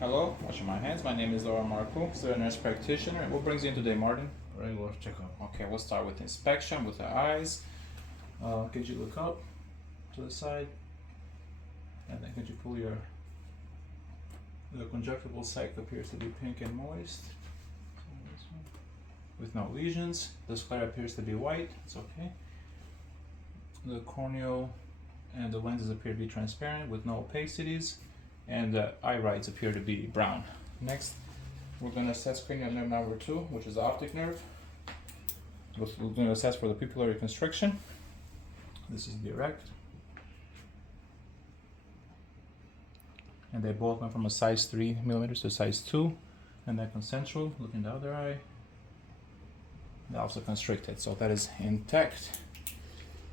Hello, washing my hands. My name is Laura Marco, a nurse practitioner. What brings you in today, Martin? Regular checkup. Okay, we'll start with inspection with the eyes. Could you look up to the side? And then could you pull the conjunctival sac appears to be pink and moist. With no lesions. The sclera appears to be white. It's okay. The corneal and the lenses appear to be transparent with no opacities. And the irides appear to be brown. Next, we're going to assess cranial nerve number 2, which is the optic nerve. We're going to assess for the pupillary constriction. This is the erect. And they both went from a size 3 millimeters to size 2. And then concentral, look in the other eye. They're also constricted, so that is intact.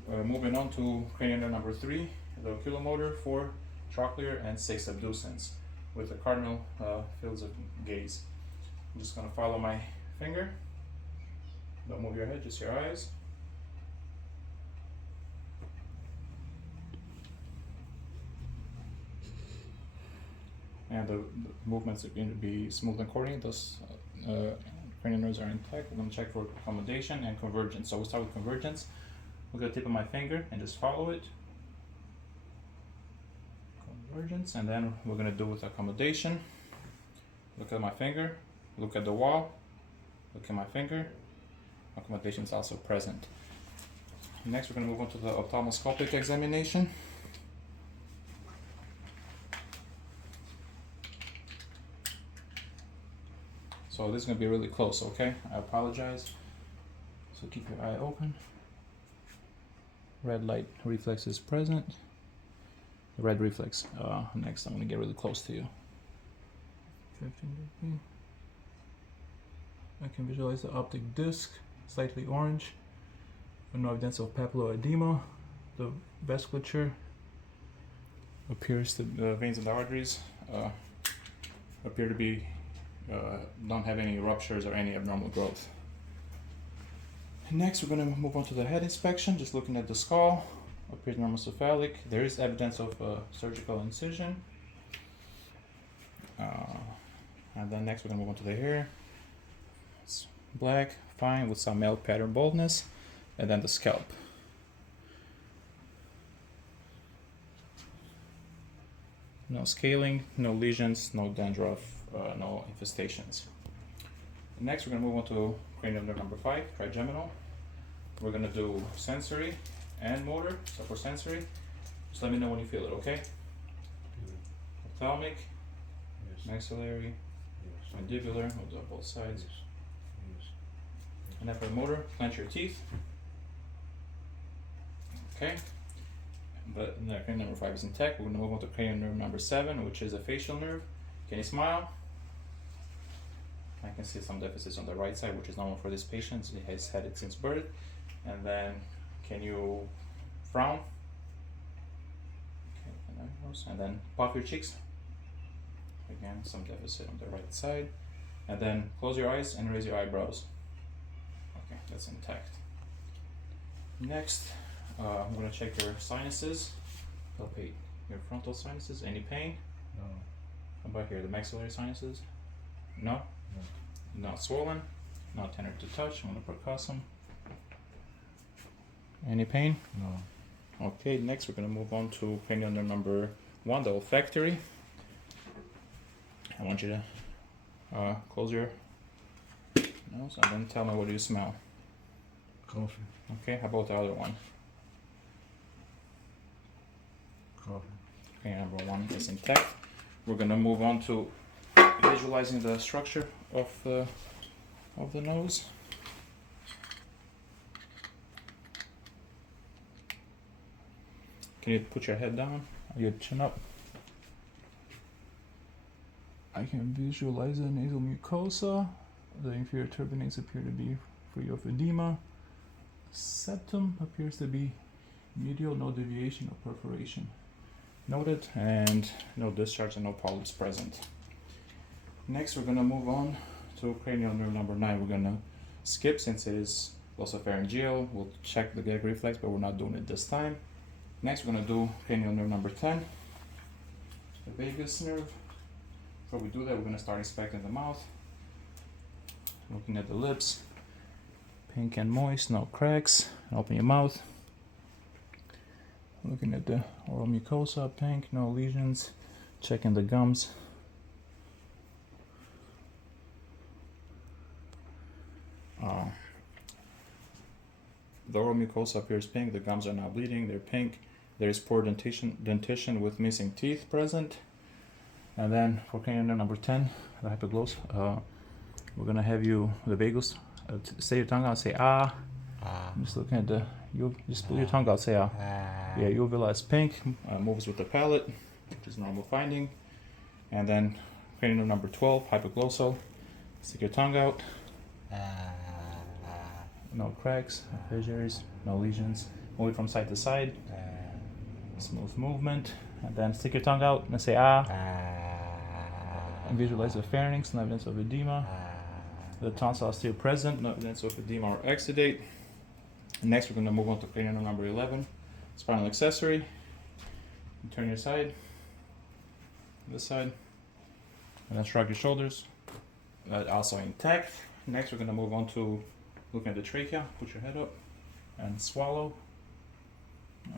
Moving on to cranial nerve number 3, the oculomotor, 4 trochlear and 6 abducens with the cardinal fields of gaze. I'm just going to follow my finger. Don't move your head, just your eyes. And the movements are going to be smooth and coordinated. Those cranial nerves are intact. We're going to check for accommodation and convergence. So we'll start with convergence. Look at the tip of my finger and just follow it. Convergence, and then we're going to do with accommodation. Look at my finger, look at the wall, look at my finger. Accommodation is also present. Next, we're going to move on to the ophthalmoscopic examination. So this is going to be really close, okay? I apologize. So keep your eye open. Red light reflex is present. Red reflex. Next, I'm going to get really close to you. 15 degrees. I can visualize the optic disc, slightly orange, but no evidence of papilloedema. The vasculature appears to, the veins and the arteries appear to be, don't have any ruptures or any abnormal growth. Next, we're going to move on to the head inspection, just looking at the skull. Appears normocephalic. There is evidence of surgical incision. And then next we're going to move on to the hair. It's black, fine, with some male pattern baldness. And then the scalp. No scaling, no lesions, no dandruff, no infestations. Next we're going to move on to cranial nerve number 5, trigeminal. We're going to do sensory and motor. So for sensory, just let me know when you feel it, okay? Ophthalmic, Yes. maxillary, Yes. mandibular, we'll do both sides. Yes. And then for the motor, clench your teeth. Okay. But cranial number 5 is intact. We're going to move on to cranial nerve number 7, which is a facial nerve. Can you smile? I can see some deficits on the right side, which is normal for this patient. He has had it since birth. And then can you frown? Okay, and then puff your cheeks. Again, some deficit on the right side. And then close your eyes and raise your eyebrows. Okay, that's intact. Next, I'm going to check your sinuses. Palpate your frontal sinuses. Any pain? No. How about here, the maxillary sinuses? No? No. Not swollen? Not tender to touch. I'm going to percuss them. Any pain? No. Okay, next we're going to move on to cranial nerve number 1, the olfactory. I want you to close your nose and then tell me what do you smell. Coffee. Okay, how about the other one? Coffee. Okay, number 1 is intact. We're going to move on to visualizing the structure of the nose. Can you put your head down, your chin up? I can visualize the nasal mucosa. The inferior turbinates appear to be free of edema. Septum appears to be medial, no deviation or perforation noted, and no discharge and no polyps present. Next, we're going to move on to cranial nerve number 9. We're going to skip since it is glossopharyngeal. We'll check the gag reflex, but we're not doing it this time. Next, we're going to do cranial nerve number 10, the vagus nerve. Before we do that, we're gonna start inspecting the mouth. Looking at the lips. Pink and moist, no cracks. Open your mouth. Looking at the oral mucosa, pink, no lesions. Checking the gums. The oral mucosa appears pink, the gums are not bleeding, they're pink. There is poor dentition with missing teeth present. And then for cranial number 10, the hypogloss, we're gonna have you, the vagus, say your tongue out, say ah. I'm just looking at the, you just put your tongue out, say ah. Yeah, uvula is pink, moves with the palate, which is normal finding. And then cranial number 12, hypoglossal, stick your tongue out. No cracks, no fissures, no lesions. Move it from side to side. Smooth movement. And then stick your tongue out and say ah. And visualize the pharynx, no evidence of edema. The tonsil is still present, no evidence of edema or exudate. And next, we're going to move on to cranial number 11, spinal accessory. Turn your side, this side, and then shrug your shoulders. Also intact. Next, we're going to move on to looking at the trachea. Put your head up and swallow.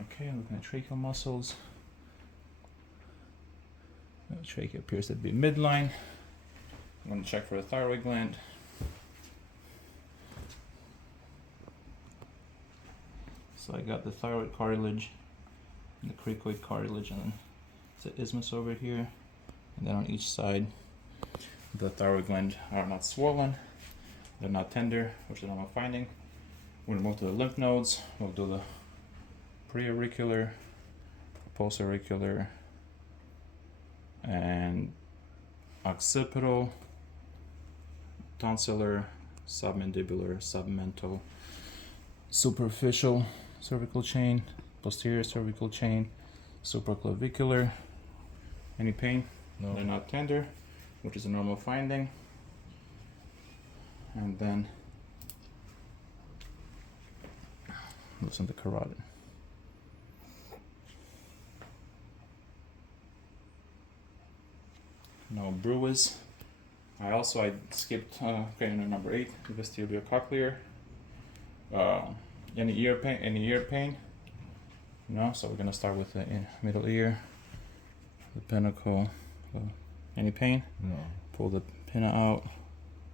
Okay, looking at tracheal muscles. The trachea appears to be midline. I'm going to check for the thyroid gland. So I got the thyroid cartilage, and the cricoid cartilage, and then the isthmus over here. And then on each side, the thyroid gland are not swollen. They're not tender, which is normal finding. We're going to move to the lymph nodes. We'll do the preauricular, postauricular, and occipital, tonsillar, submandibular, submental, superficial cervical chain, posterior cervical chain, supraclavicular. Any pain? No. They're not tender, which is a normal finding. And then loosen the carotid. No bruise. I skipped cranial number 8, vestibulocochlear. Any ear pain? No, so we're gonna start with the middle ear, the pinnacle. Any pain? No. Pull the pinna out.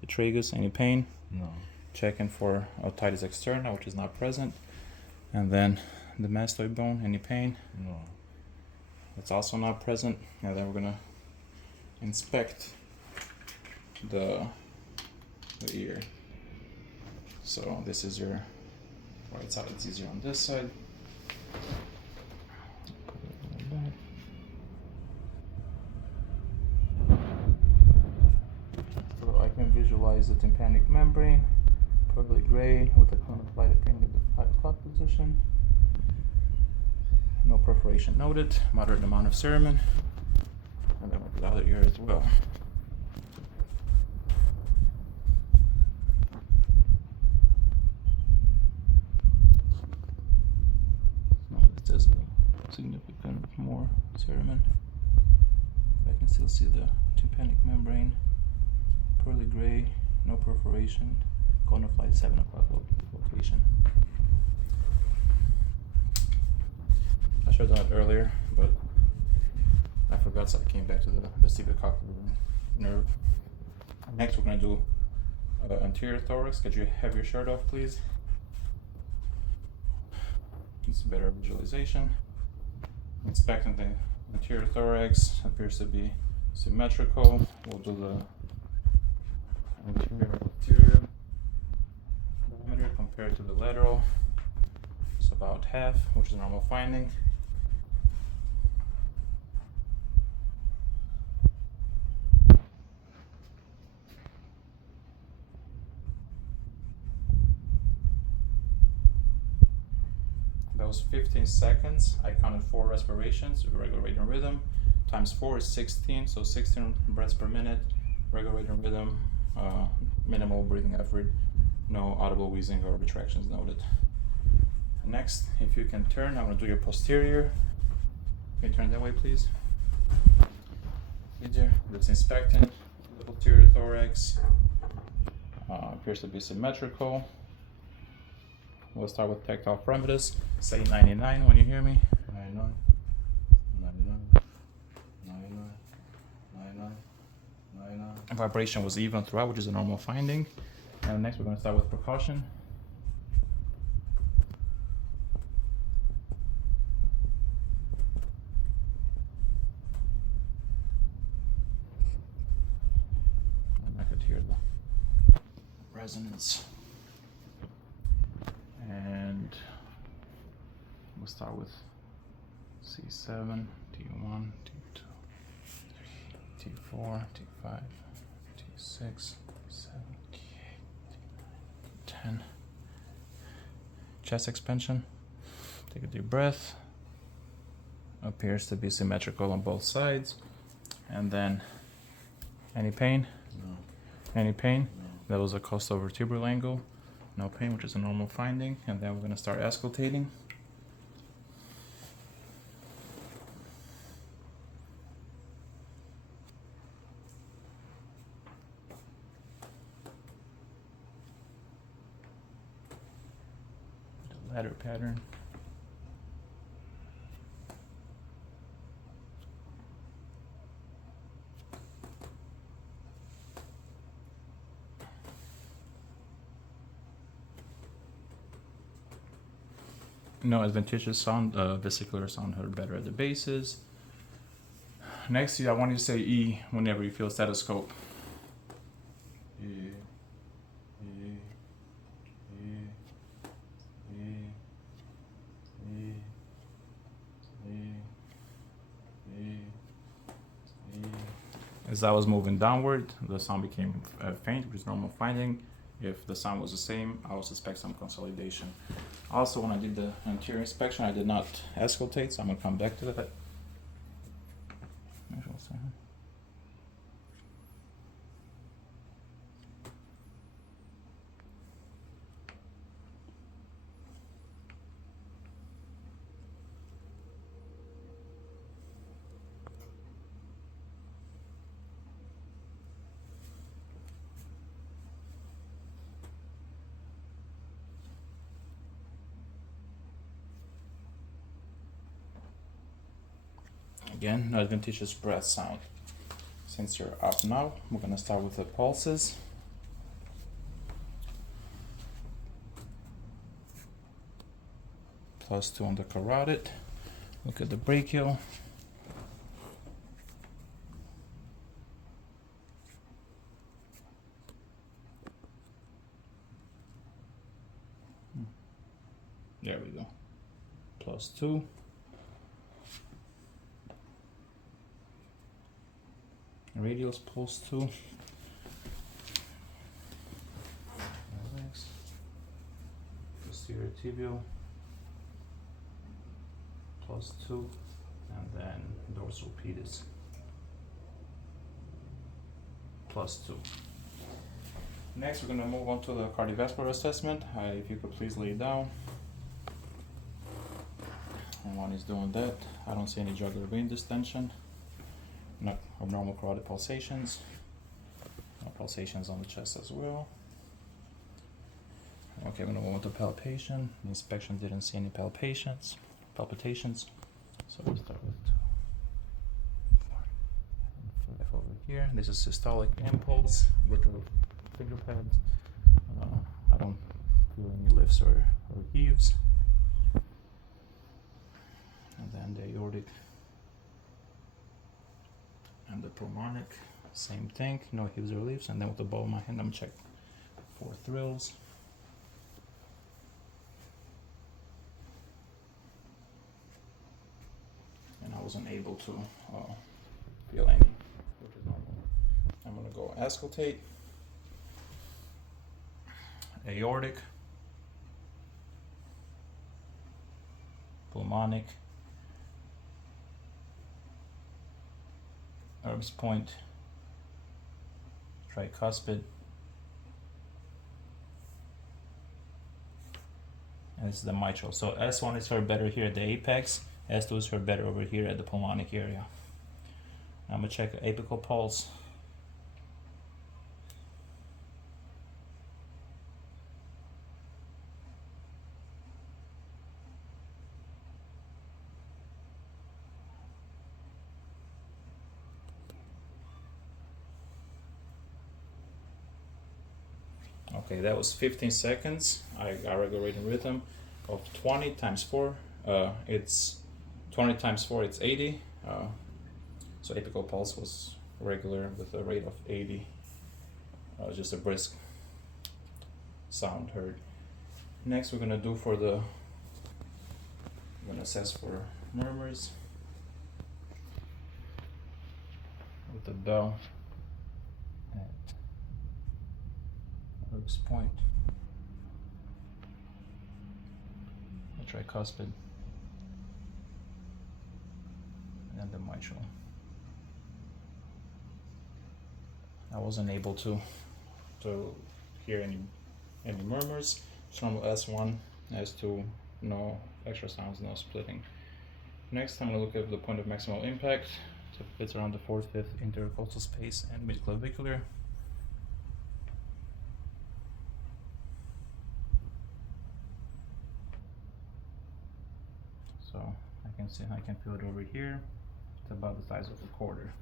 The tragus, any pain? No. Checking for otitis externa, which is not present. And then the mastoid bone, any pain? No. It's also not present. And then we're gonna inspect the ear. So this is your right side. It's easier on this side. So I can visualize the tympanic membrane, pearly gray with a cone of light appearing in the flat clot position. No perforation noted. Moderate amount of cerumen. And then with the other ear as well. No, it says significant more cerumen. I can still see the tympanic membrane, pearly gray, no perforation, cone of light 7 o'clock location. I should have done it earlier, but I forgot, so I came back to the vestibulocochlear nerve. Next, we're going to do anterior thorax. Could you have your shirt off, please? It's a better visualization. Inspecting the anterior thorax, appears to be symmetrical. We'll do the anterior diameter compared to the lateral. It's about half, which is a normal finding. Those 15 seconds, I counted 4 respirations, regular rate and rhythm, times 4 is 16, so 16 breaths per minute, regular rate and rhythm, minimal breathing effort, no audible wheezing or retractions noted. Next, if you can turn, I'm going to do your posterior. Can you turn that way, please? easier. Let's inspect it. The posterior thorax appears to be symmetrical. We'll start with tactile parameters. Say 99 when you hear me. 99, 99, 99, 99, 99. Vibration was even throughout, which is a normal finding. And next we're going to start with percussion. And I could hear the resonance. And we'll start with C7, T1, T2, T4, T5, T6, T7, T8, T9, T10. Chest expansion. Take a deep breath. Appears to be symmetrical on both sides. And then, any pain? No. Any pain? No. That was a costovertebral angle. No pain, which is a normal finding. And then we're going to start auscultating. The ladder pattern. No adventitious sound, vesicular sound heard better at the bases. Next, I want you to say E whenever you feel stethoscope. E, E, E, E, E, E, E, E. As I was moving downward, the sound became faint, which is normal finding. If the sound was the same, I would suspect some consolidation. Also, when I did the anterior inspection, I did not auscultate, so I'm gonna come back to that. Visual sound. Again, no adventitious breath sound. Since you're up now, we're gonna start with the pulses. +2 on the carotid. Look at the brachial. There we go. +2. Radials +2. Legs. Posterior tibial +2, and then dorsal pedis +2. Next, we're going to move on to the cardiovascular assessment. If you could please lay down. And while he's doing that, I don't see any jugular vein distension. No abnormal carotid pulsations. No pulsations on the chest as well. Okay, we're gonna move on to palpation. The inspection didn't see any palpitations. So we'll start with 2, 4, and 5 over here. This is systolic impulse with the finger pads. I don't feel any lifts or heaves. And then the aortic and the pulmonic, same thing, no heaves or lifts. And then with the ball of my hand, I'm gonna check for thrills. And I wasn't able to feel any, which is normal. I'm gonna go auscultate, aortic, pulmonic, Herb's point, tricuspid, and this is the mitral. So S1 is heard better here at the apex, S2 is heard better over here at the pulmonic area. I'm gonna check apical pulse. Okay, that was 15 seconds. I got regular rate and rhythm of 20 times 4. It's 20 times 4, it's 80. So apical pulse was regular with a rate of 80. Just a brisk sound heard. Next, we're gonna do for the, we're gonna assess for murmurs with the bell at lowest point. The tricuspid and then the mitral. I wasn't able to hear any murmurs. So normal S1, S2, no extra sounds, no splitting. Next, I'm gonna look at the point of maximal impact. So it's around the 4/5 intercostal space and midclavicular. So I can feel it over here. It's about the size of a quarter.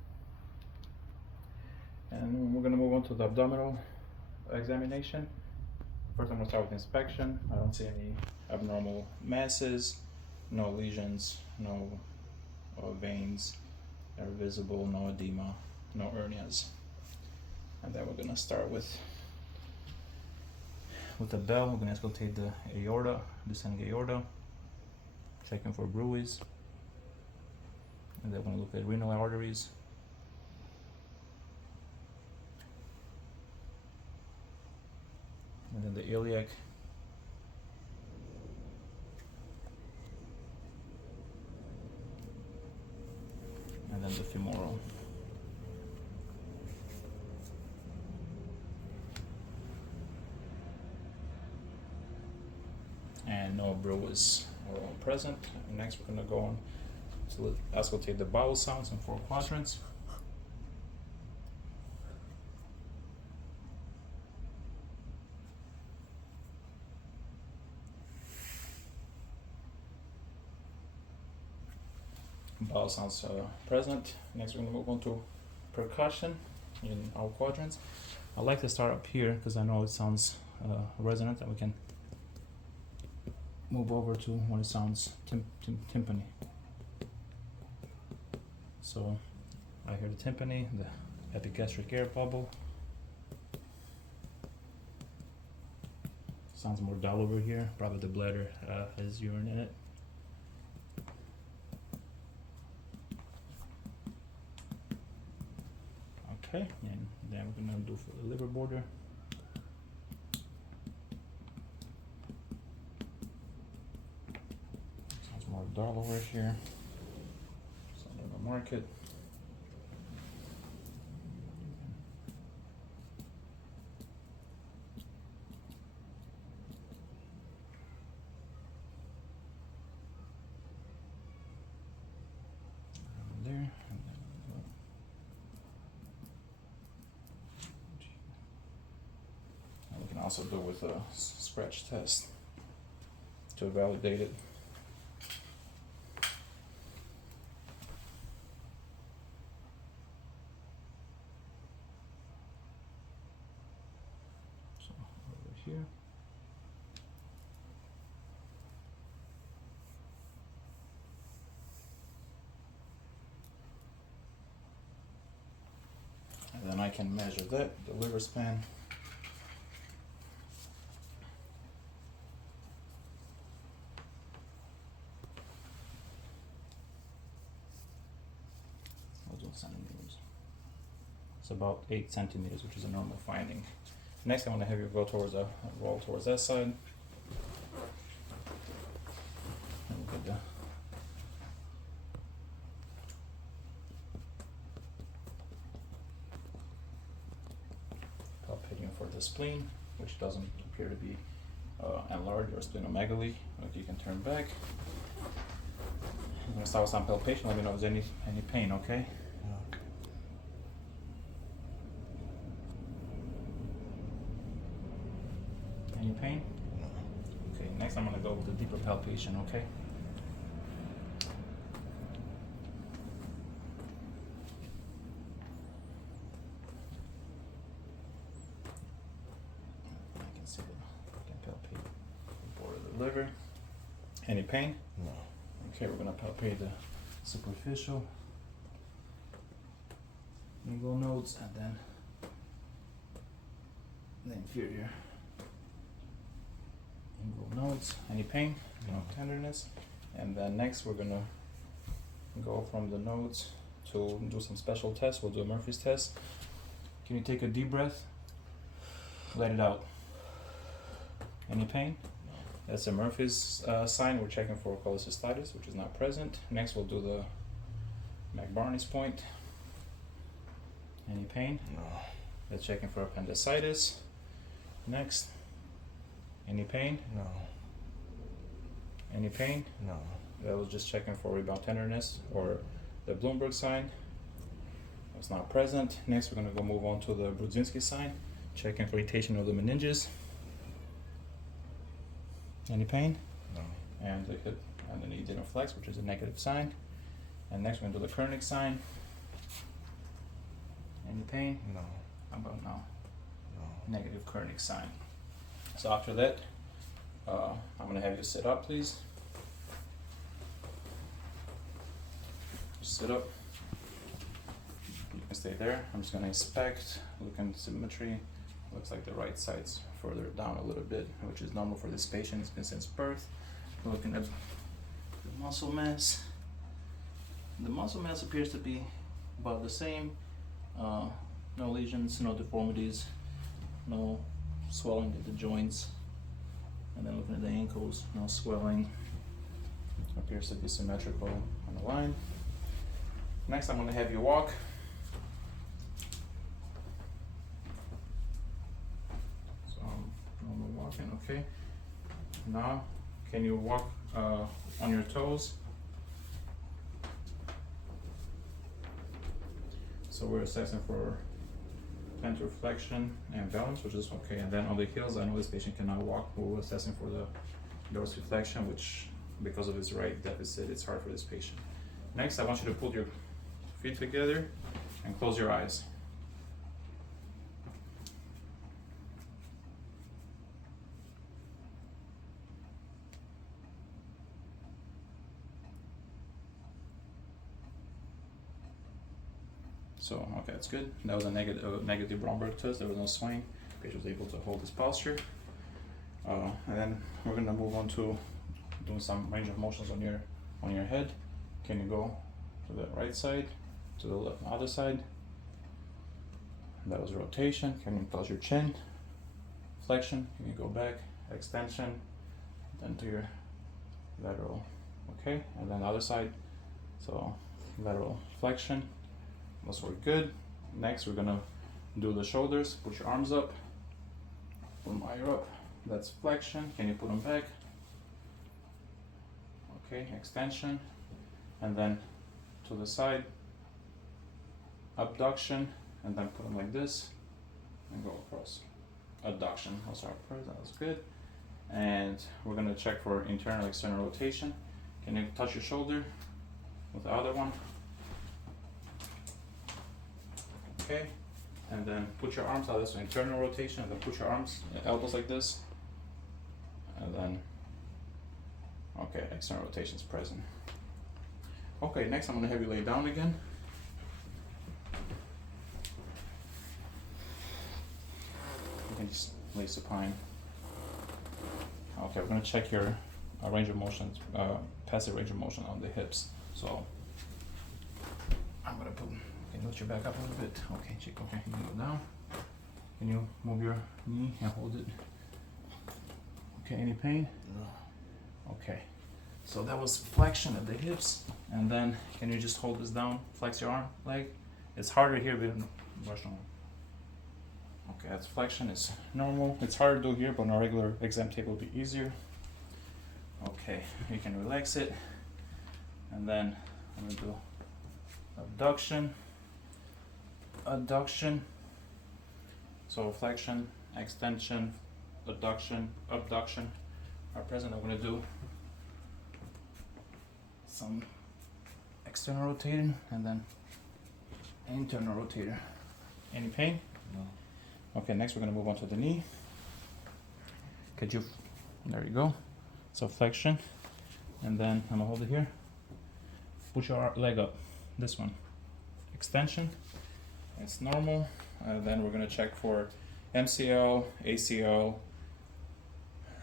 And we're gonna move on to the abdominal examination. First, I'm gonna start with inspection. I don't see any abnormal masses, no lesions, no veins that are visible, no edema, no hernias. And then we're gonna start with the bell. We're gonna auscultate the aorta, descending aorta, checking for bruits. And then we're gonna look at renal arteries. And then the iliac. And then the femoral. And no bruits are all present. And next we're gonna go on to auscultate the bowel sounds in 4 quadrants. Bowel sounds present. Next we're going to move on to percussion in all quadrants. I like to start up here because I know it sounds resonant, and we can move over to when it sounds timpani. So I hear the timpani, the epigastric air bubble. Sounds more dull over here, probably the bladder has urine in it. Okay, and then we're gonna do for the liver border. Sounds more dull over here. So I'm gonna mark it. There, and then we can also do with a scratch test to validate it. So over here. And then I can measure that, the liver span. Centimeters. It's about 8 centimeters, which is a normal finding. Next, I want to have you go towards roll towards that side. And look at the palpating for the spleen, which doesn't appear to be enlarged or splenomegaly. But you can turn back. I'm gonna start with some palpation. Let me know if there's any pain. Okay. Okay. pain? No. Okay, next I'm gonna go with the deeper palpation, okay? I can see I can palpate the border of the liver. Any pain? No. Okay, we're gonna palpate the superficial lingual nodes and then the inferior lingual nodes. Any pain? No. Tenderness. And then next we're gonna go from the nodes to do some special tests. We'll do a Murphy's test. Can you take a deep breath? Let it out. Any pain? That's a Murphy's sign. We're checking for cholecystitis, which is not present. Next we'll do the McBarney's point. Any pain? No. That's checking for appendicitis. Next. Any pain? No. Any pain? No. That was just checking for rebound tenderness or the Bloomberg sign. It's not present. Next, we're gonna go move on to the Brudzinski sign, checking for irritation of the meninges. Any pain? No. And the hip and the knee didn't flex, which is a negative sign. And next, we're gonna do the Koenig sign. Any pain? No. How about now? No. Negative Koenig sign. So after that, I'm gonna have you sit up, please. Just sit up. You can stay there. I'm just gonna inspect, look at symmetry. Looks like the right side's further down a little bit, which is normal for this patient. It's been since birth. Looking at the muscle mass. The muscle mass appears to be about the same. No lesions, no deformities, no swelling at the joints. And then looking at the ankles, no swelling. Appears to be symmetrical on the line. Next, I'm going to have you walk. So, normal walking, okay. Now, can you walk on your toes? So we're assessing for plantar flexion and balance, which is okay. And then on the heels, I know this patient cannot walk. We're assessing for the dorsiflexion, which because of his right deficit, it's hard for this patient. Next, I want you to put your feet together and close your eyes. So, okay, that's good. That was a negative Bromberg test. There was no swing. Patient was able to hold his posture. And then we're gonna move on to doing some range of motions on your head. Can you go to the right side, to the other side? That was rotation. Can you touch your chin? Flexion. Can you go back? Extension. Then to your lateral. Okay, and then the other side. So lateral flexion. Those were good. Next, we're gonna do the shoulders. Put your arms up. Put them higher up. That's flexion. Can you put them back? Okay, extension. And then to the side. Abduction. And then put them like this. And go across. Adduction. Those are first. That was good. And we're gonna check for internal external rotation. Can you touch your shoulder with the other one? Okay, and then put your arms out this way, internal rotation, and then put your arms, elbows like this, and then, okay, external rotation is present. Okay, next I'm gonna have you lay down again. You can just lay supine. Okay, we're gonna check your range of motion, passive range of motion on the hips. So, I'm gonna put. Can you lift your back up a little bit? Okay, check. Okay, you can go down. Can you move your knee and hold it? Okay, any pain? No. Okay, so that was flexion of the hips, and then can you just hold this down? Flex your arm, leg. It's harder here, but brush on. Okay, that's flexion. It's normal. It's hard to do here, but on a regular exam tape will be easier. Okay, you can relax it, and then I'm gonna do abduction. Adduction, so flexion, extension, adduction, abduction are present. I'm gonna do some external rotating and then internal rotator. Any pain? No. Okay, next we're gonna move on to the knee. Could you, there you go. So flexion, and then I'm gonna hold it here. Push your leg up, this one. Extension, it's normal. Then we're gonna check for MCL, ACL,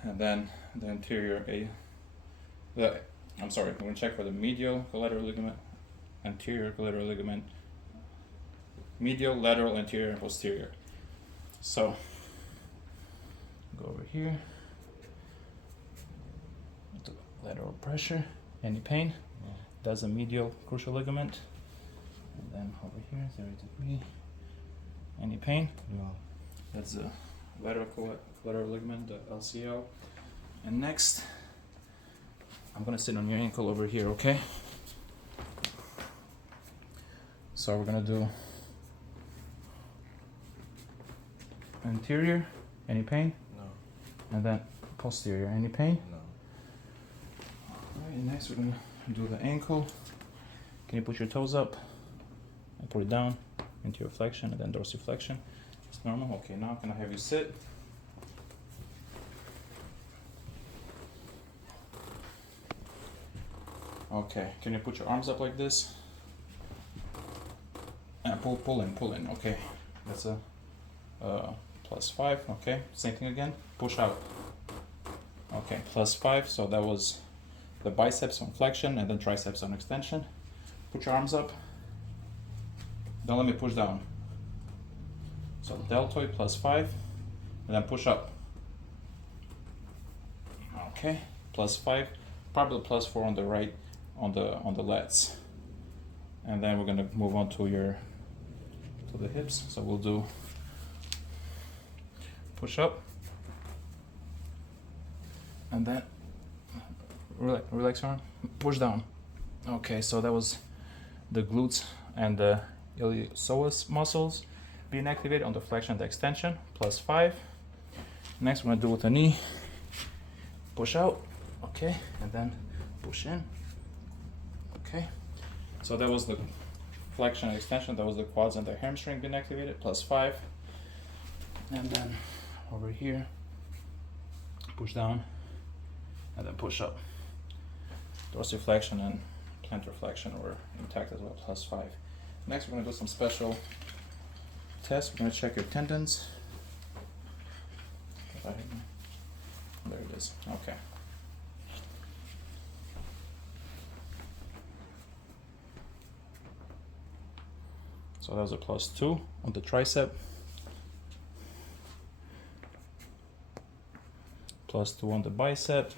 and then the anterior we're gonna check for the medial collateral ligament, anterior collateral ligament, medial, lateral, anterior, and posterior. So go over here. Do lateral pressure. Any pain? No. That's a medial crucial ligament. And then over here, 30 degree. Any pain? No. That's a lateral collateral ligament, the LCL. And next, I'm gonna sit on your ankle over here, okay? So we're gonna do anterior, any pain? No. And then posterior, any pain? No. Alright, next we're gonna do the ankle. Can you put your toes up and put it down into your flexion and then dorsiflexion? It's normal. Okay, now can I have you sit? Okay, can you put your arms up like this? And pull in. Okay, that's a +5. Okay, same thing again. Push out. Okay, +5. So that was the biceps on flexion and then triceps on extension. Put your arms up. Don't let me push down. So deltoid +5, and then push up. Okay, +5, probably +4 on the right, on the lats. And then we're gonna move on to the hips. So we'll do push up, and then relax your arm, push down. Okay, so that was the glutes and the iliopsoas muscles being activated on the flexion and the extension, +5. Next, we're gonna do with the knee. Push out, okay, and then push in. Okay, so that was the flexion and extension. That was the quads and the hamstring being activated, +5. And then over here, push down, and then push up. Dorsiflexion and plantar flexion were intact as well, +5. Next, we're gonna do some special tests. We're gonna check your tendons. There it is. Okay. So that was a +2 on the tricep. +2 on the bicep.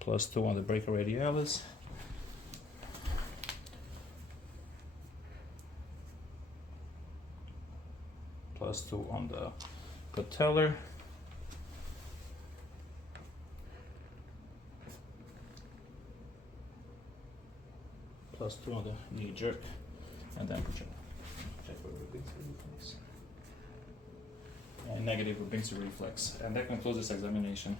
+2 on the brachioradialis. +2 on the patellar. +2 on the knee jerk. And then check for Rubin's reflex. And negative Rubin's reflex. And that concludes this examination.